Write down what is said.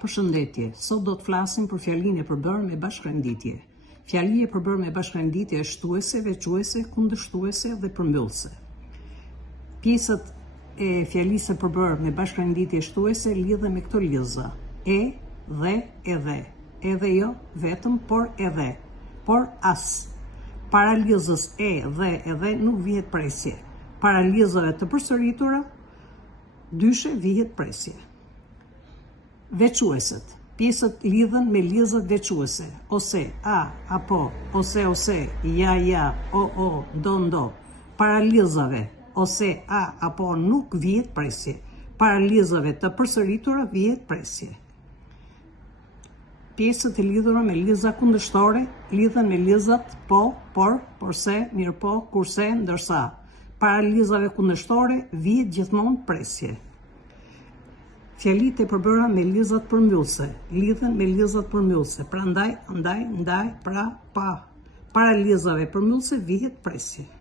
Përshëndetje, sot do të flasim për fjalinë e përbërë me bashkërenditje. Fjalia e përbërë me bashkërenditje është shtuese, veçuese, kundërshtuese dhe përmbyllëse. Pjesët e fjalisë e përbërë me bashkërenditje shtuese lidhen me këto lidhza: e, dhe, edhe. Edhe jo vetëm, por edhe. Por as. Para lidhës e, dhe, edhe nuk vihet presje. Para lidhëve të përsëritura, dyshe vihet presje. Veçueset. Pjesët lidhen me lidhët veçuese, ose, a, apo, ose, ja, o, do. Para lidhëve, ose, a, apo nuk vihet presje. Para lidhëve të përsëritura vihet presje. Pjesët e lidhura me lidhza kundërshtore lidhen me lidhzat po, por, porse, mirëpo, kurse, ndërsa. Para lidhjeve kundërshtore vihet gjithmonë presje. Fjalitë e përbëra me lidhzat përmbyllëse lidhen me lidhzat përmbyllëse, pra ndaj, pra, pa. Para lidhjeve përmbyllëse vihet presje.